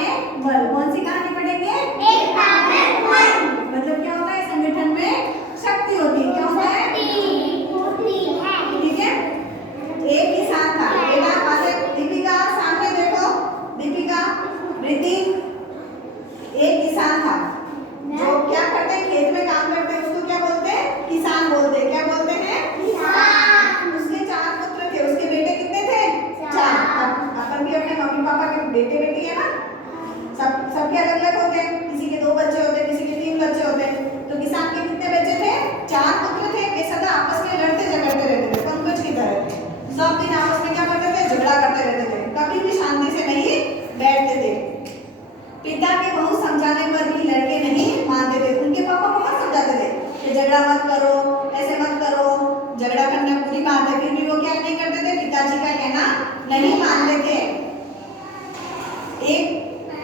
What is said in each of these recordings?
में बल। कौन सी कहानी पढ़ेंगे? एकता में बल। मतलब क्या होता है? संगठन में शक्ति होती है। क्या होता है? ठीक है। एक किसान था। बेटा पासे दीपिका सामने देखो। दीपिका, ऋतिक, एक किसान था जो क्या करते हैं? खेत में काम करते हैं। उसको क्या बोलते हैं? किसान बोलते हैं। क्या बोलते हैं? किसान। उसके 4 पुत्र थे। उसके बेटे कितने थे? 4। अपन भी अपने मम्मी पापा के बेटे बेटी है ना, सबके अलग अलग होते हैं। किसी के 2 बच्चे होते हैं, किसी के 3 बच्चे होते हैं। तो किसान के कितने बच्चे थे? 4 पुत्र थे। वे सदा आपस में लड़ते झगड़ते रहते थे, पंकज की तरह थे। सब दिन आपस में क्या करते थे? झगड़ा करते रहते थे, कभी भी शांति से नहीं बैठते थे। पिता के बहुत समझाने पर भी लड़के नहीं मानते थे। उनके पापा बहुत समझाते थे कि झगड़ा मत करो, ऐसे मत करो, झगड़ा करना बुरी बात है। फिर भी वो क्या नहीं करते थे? पिताजी का कहना नहीं मानते थे। एक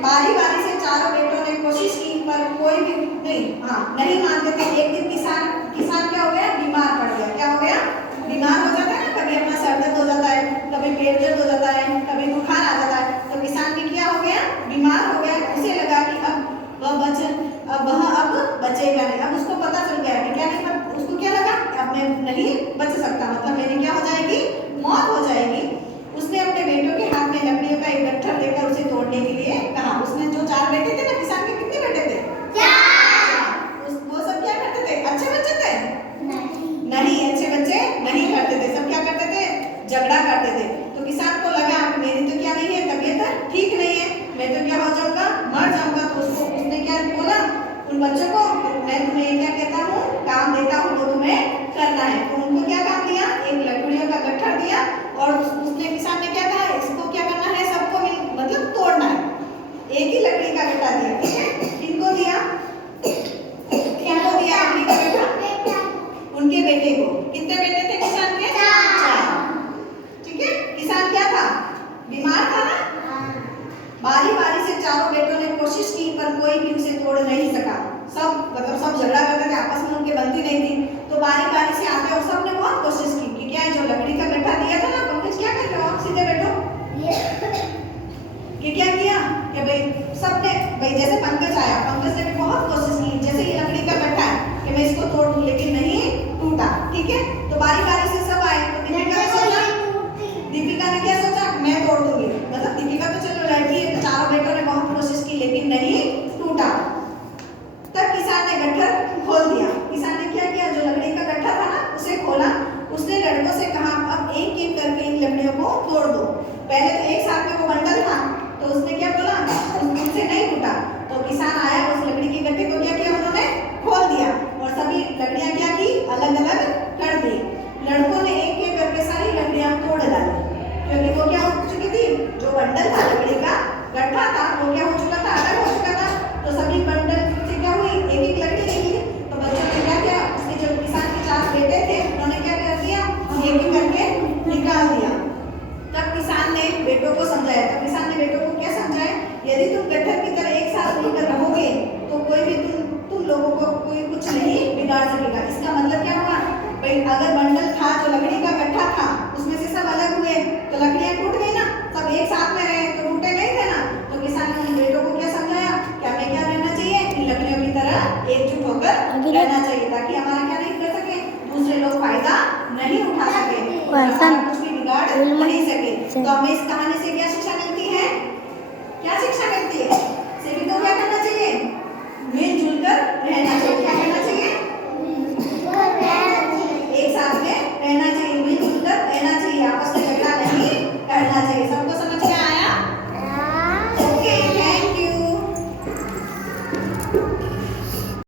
बारी बारी से चारों बेटों ने कोशिश की पर कोई भी नहीं मानते थे। एक दिन किसान क्या हो गया? बीमार पड़ गया। क्या हो गया? बीमार हो जाता है ना, कभी अपना सर दर्द हो जाता है, कभी पेट दर्द हो जाता है, कभी बुखार आ जाता है। तो किसान भी क्या हो गया? बीमार हो गया। उसे लगा कि वह अब बचेगा नहीं। अब उसको पता चल गया कि क्या नहीं, उसको क्या लगा? अब मैं नहीं बच सकता, मतलब मेरी क्या हो जाएगी? मौत हो जाएगी। उसने अपने बेटों के हाथ में लकड़ियों का एक गट्ठर देकर उसे तोड़ने के लिए कहा। उसने जो 4 बेटे थे ना, किसान के कितने बेटे थे? 4। वो सब क्या करते थे? अच्छे बच्चे थे? नहीं, अच्छे बच्चे नहीं करते थे। सब क्या करते थे? झगड़ा करते थे। तो किसान को लगा कि मेरी तो क्या नहीं है, तबीयत ठीक नहीं है, मैं तो क्या हो जाऊंगा? मर जाऊंगा। तो उसने क्या बोला उन बच्चों को? मैं तुम्हें क्या कहता हूँ, काम देता हूँ, वो तुम्हें करना है। तो उनको क्या काम दिया? एक लकड़ियों का गट्ठर दिया। और उसने किसान ने क्या कहा? इसको क्या करना है? सबको मतलब तोड़ना है। एक ही लकड़ी का गट्ठा दिया। ठीक है। किनको दिया? किनको दिया लकड़ी का गट्ठा? उनके बेटे को। कितने बेटे थे किसान के? 4। ठीक है। किसान क्या था? बीमार था ना। बारी बारी से चारों बेटों ने कोशिश की पर कोई भी उसे तोड़ नहीं सका। सब झगड़ा करते थे, आपस में उनके बनती नहीं थी। तो बारी बारी से आते और सबने बहुत कोशिश की कि क्या है, जो लकड़ी का गट्ठा दिया था ना, पंकज क्या कर रहे हो आप? सीधे बैठो। कि क्या किया कि भाई सबने, भाई जैसे पंकज आया, पंकज ने भी बहुत कोशिश की, जैसे ये लकड़ी का गट्ठा है कि मैं इसको तोड़ दूं, लेकिन नहीं टूटा। ठीक है। तो बारी बारी से सब आए। तो दीपिका ने क्या सोचा? मैं तोड़ दूंगी। मतलब दीपिका तो चलो लड़की है, चारों बेटों ने बहुत कोशिश की लेकिन नहीं टूटा। तब किसान ने गट्ठर खोल दिया। किसान ने क्या किया? जो लकड़ी का गट्ठा था ना, उसे खोला। उसने लड़कों से कहा अब एक एक करके इन लकड़ियों को तोड़ दो। पहले तो एक साथ में वो बंडल था, तो उसने क्या बोला? उससे नहीं टूटा। तो किसान आया, उस लकड़ी के गट्ठे को क्या किया? उन्होंने खोल दिया और सभी लकड़ियां क्या की? अलग अलग कर दी। लड़कों ने एक एक करके सारी लकड़ियां तोड़ डाली, क्योंकि वो क्या हो चुकी थी? जो बंडल था, लकड़ी का गट्ठा था, वो क्या हो चुका था? अलग हो चुका था। तो सभी बंडल से क्या हुई? एक एक लकड़ी निकली। तो बच्चों ने क्या किया? उसके जो किसान के 4 बेटे थे, उन्होंने क्या कर दिया? एक एक करके निकाल दिया। तब किसान ने बेटों को समझाया। तब किसान ने बेटों को क्या समझाया? यदि तुम गट्ठर की तरह एक साथ मिलकर रहोगे तो कोई भी तुम लोगों को कोई कुछ नहीं बिगाड़ सकेगा। इसका मतलब क्या हुआ? भाई अगर बंडल था, जो लकड़ी का गट्ठा था, उसमें से सब अलग हुए तो लकड़ियां टूट गई ना। सब एक साथ में रहे तो टूटे नहीं थे ना। तो किसान ने उन बेटों को क्या समझाया? क्या हमें क्या रहना चाहिए? इन लकड़ियों की तरह एकजुट होकर रहना चाहिए, ताकि हमारा क्या नहीं कर सके? दूसरे लोग फायदा नहीं उठा सके, कुछ भी बिगाड़ नहीं सके। तो हमें इस कहानी से क्या शिक्षा मिलती है? क्या शिक्षा मिलती है? सभी को क्या करना चाहिए?